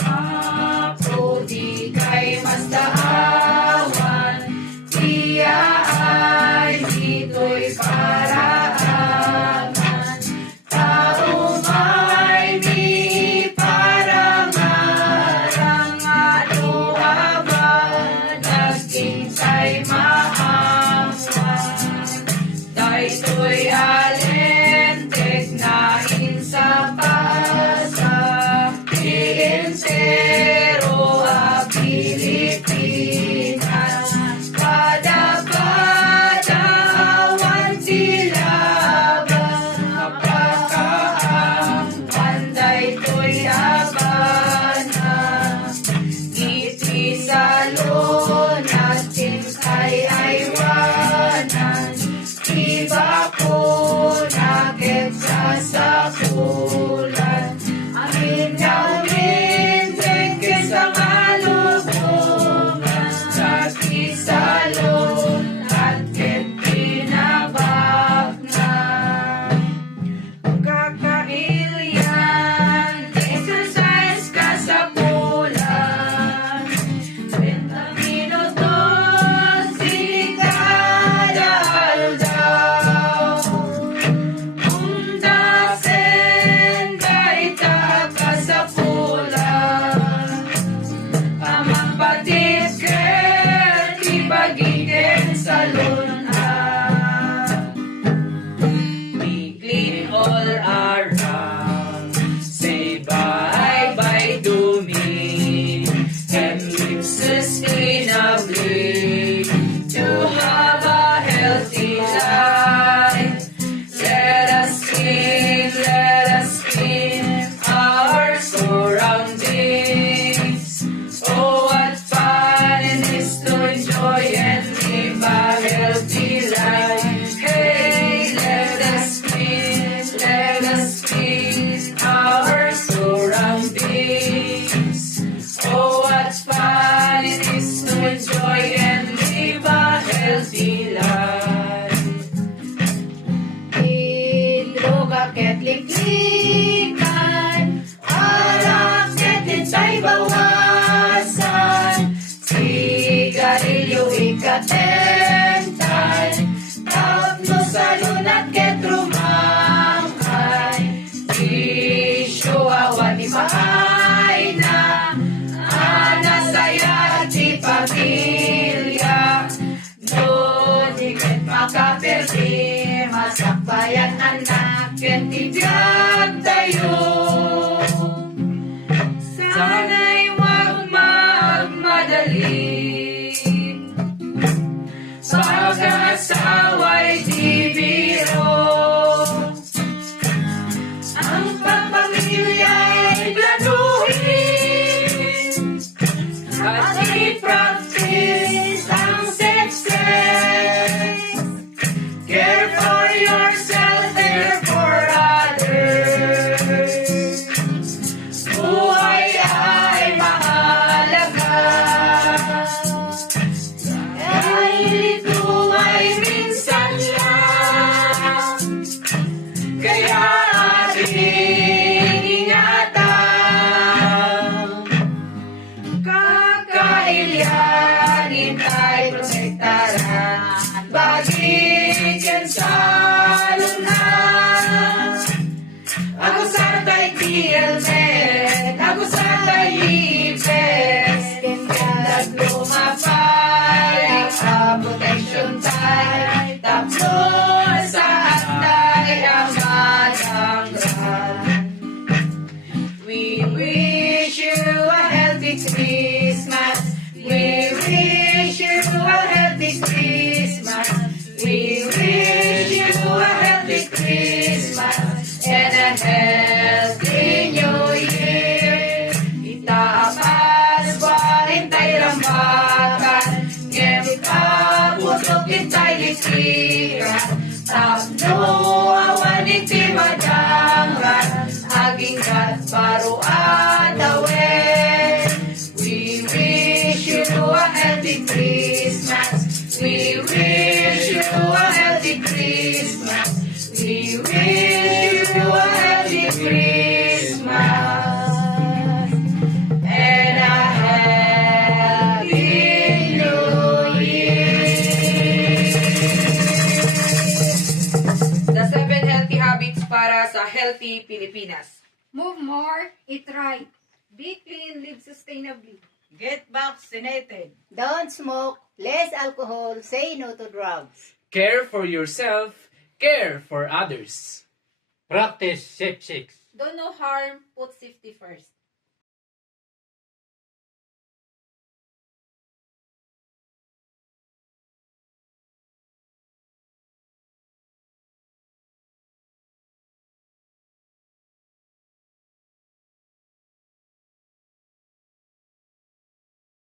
Ako di kay mas daawan, iya ay dito'y paraanan. Tao may di parangarang ato aban, naghintay maangwan. Daytoy alentek na insa pasa, entero a Pilipinas. Pada-pada-awan sila ba, napakaangkan daytoy abana. Iti salon at kinsay aywanan, iba ko nakit sa sakulan. Amin namin sa malubungan, sa kisalon at kintinabak na. Kakailyan, exercise ka sa pulan, 30 minutos, sinikada daw. Kung dasen, gaita ka sa pulan, amang batis girl, ibagigin sa luna. We clean all around, say bye-bye to me, and live sustainably to have a healthy life. Let us clean our surroundings. Oh, what fun it is to enjoy and live a healthy life. Hey, let us clean our surroundings. Oh, what fun it is to enjoy and live a healthy life. Droga ketlik-likan, alakit itay bawasan, sigarilyo ikatentan, tapno sa lunat ket rumangay, isyo awan ni maay na, anasaya at di pamilya, no di ket makaperdi, masakbayan anak ket tibiyag tayo. Sana'y wag magmadali, pag-asawa'y di biro, ang pagpamilya'y planuhin, at i-practice ang success. Care for yourself, care for others. Buhay ay mahalaga, dahil ito ay minsan lang, kaya ating ingatan. Kakailyanin tayo protektaran, bagigyan sa lunan. Ako sa tayo helmet, ako sa tayo ipes, kendag lumapay, protection tayo, tapno sa atay ang matanggal. We wish you a healthy Christmas. We wish you a healthy Christmas. We wish you a healthy Christmas and a healthy New Year. Itapas 40 rambakan, ngem paputok itay litikan, tapno awan iti madangran, aging kat paruan awen. We wish you para sa healthy Pilipinas. Move more, eat right. Be clean, live sustainably. Get vaccinated. Don't smoke, less alcohol, say no to drugs. Care for yourself, care for others. Practice safe sex. Do no harm, put safety first.